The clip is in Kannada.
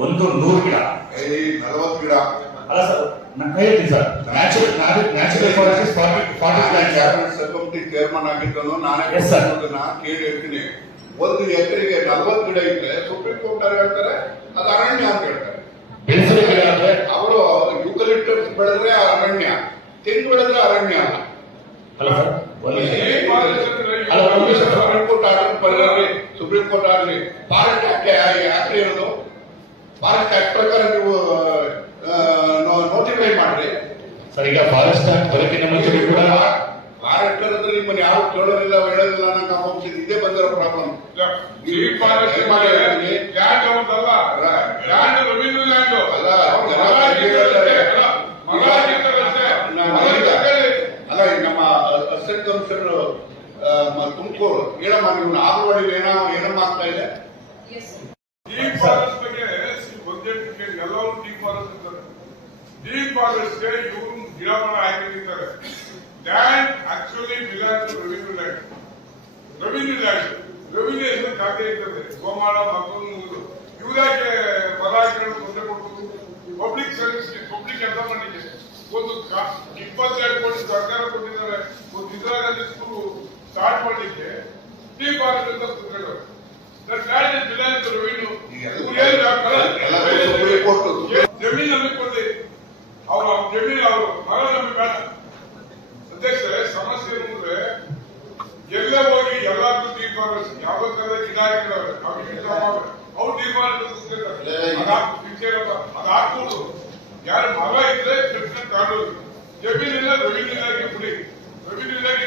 ಒಂದು 100 ಗಿಡ 40 ಗಿಡ ಅಲ್ಲ ಸರ್, ನಾನು ಹೇಳ್ತೀನಿ sir. Natural forest 40 plants. Cabinet committee chairman ಆಗಿದ್ದನು ನಾನೇ ಕೇಳಿ ಹೇಳ್ತೀನಿ. 1 ಎಕರೆಗೆ 40 ಗಿಡ ಇದ್ರೆ ಸುಪ್ರೀಂ ಕೋರ್ಟ್ ಅವ್ರು ಹೇಳ್ತಾರೆ ಅದು ಅರಣ್ಯ ಅಂತ ಹೇಳ್ತಾರೆ. ಬೆಳೆಸಲು ಗಿಡ ಅಂದ್ರೆ ಅವರು ಯೂಕಲಿಪ್ಟಸ್ ಬೆಳೆದ್ರೆ ಅರಣ್ಯ, ತೆಂಗು ಬೆಳೆದ್ರೆ ಅರಣ್ಯ ಅಲ್ಲ. ಅಲ್ಲ ಸರ್, ಸುಪ್ರೀಂ ಕೋರ್ಟ್ ಆಗಲಿ ಫಾರೆಸ್ಟ್ ಆಕ್ಟ್ ಯಾಕೆ ಇರೋದು? ಫಾರೆಸ್ಟ್ ಆಕ್ಟ್ ಪ್ರಕಾರ ನೀವು ನೋಟಿಫೈ ಮಾಡ್ರಿ ಸರ್. ಈಗ ಫಾರೆಸ್ಟ್ ಆಕ್ಟ್ ಬರೋಕ್ಕಿಂತ ಮುಂಚೆ ಕೂಡ ಫಾರೆಸ್ಟ್ ಅಂದ್ರೆ ನಿಮ್ಮನ್ನು ಯಾವ ಕೇಳೋದಿಲ್ಲ ಹೇಳೋದಿಲ್ಲ ಅನ್ನೋ ಹೋಗ್ತಿದ್ದು ಇದೇ ಬಂದಿರೋ ಪ್ರಾಬ್ಲಮ್. ಅಲ್ಲ ನಮ್ಮ ಅಸಿಸ್ಟೆಂಟ್ ಕಮಿಷನರ್ ತುಮಕೂರು ಹೇಳಮ್ಮ, ನೀವು ಆಗುವಳಿ ಏನಮ್ಮ ಆಗ್ತಾ ಇದೆ? ಡೀಪ್ ಫಾರೆಸ್ಟ್ ಬಗ್ಗೆ ಎಲ್ಲರೂ ಡೀಪ್ ಫಾರೆಸ್ಟ್ ಇರ್ತಾರೆ. ಡೀಪ್ ಫಾರೆಸ್ಟ್ಗೆ ಇವರು ಗಿಡ ಮರ ಹಾಕಿರ್ತಾರೆ. Land actually belongs to revenue land. Revenue ಎಷ್ಟು ಖಾತೆ ಇರ್ತದೆ, ಗೋಮಾಳ ಮತ್ತೊಂದು ಇವ್ಯಾಕೆ ಮರ ಹಾಕಿರೋದು ತೊಂದರೆ ಕೊಡ್ಬೋದು? ಪಬ್ಲಿಕ್ ಸರ್ವಿಸ್, ಪಬ್ಲಿಕ್ ಕೆಲಸ ಮಾಡಲಿಕ್ಕೆ ಒಂದು 22 ಕೋಟಿ ಸರ್ಕಾರ ಕೊಟ್ಟಿದ್ದಾರೆ. ಒಂದು ಇಂದಿರಾ ಗಾಂಧಿ ಸ್ಕೂಲ್ ಸ್ಟಾರ್ಟ್ ಮಾಡಲಿಕ್ಕೆ ಡೀಪ್ ಫಾರೆಸ್ಟ್ ಅಂತ ಕೊಟ್ಟಿದ್ದಾರೆ. ಜಮೀನು ನಂಬಿಕೊಳ್ಳಿ, ಅವರು ಜಮೀನು ಅವರು ಮರ ನಂಬಿ ಬೇಡ. ಅಧ್ಯಕ್ಷರೇ, ಸಮಸ್ಯೆ ಏನಂದ್ರೆ ಎಲ್ಲ ಹೋಗಿ ಎಲ್ಲಾದ್ರೂ ಡೀಪ್ ಫಾರೆಸ್ಟ್ ಯಾವ ತರ ಗಿಡ ಹಾಕಿದಾವೆ ಅವ್ರು ಡೀಪ್ ಫಾರೆಸ್ಟ್ ಅದು ಹಾಕೂಡುದು. ಯಾರು ಮರ ಇದ್ರೆ ತಗೊಂಡೋಗಿ ಜಮೀನಿಲ್ಲ ರೆವಿನ್ಯೂ ಇಲಾಖೆ ಬಿಡಿ. ರೆವಿನ್ಯೂ ಇಲಾಖೆ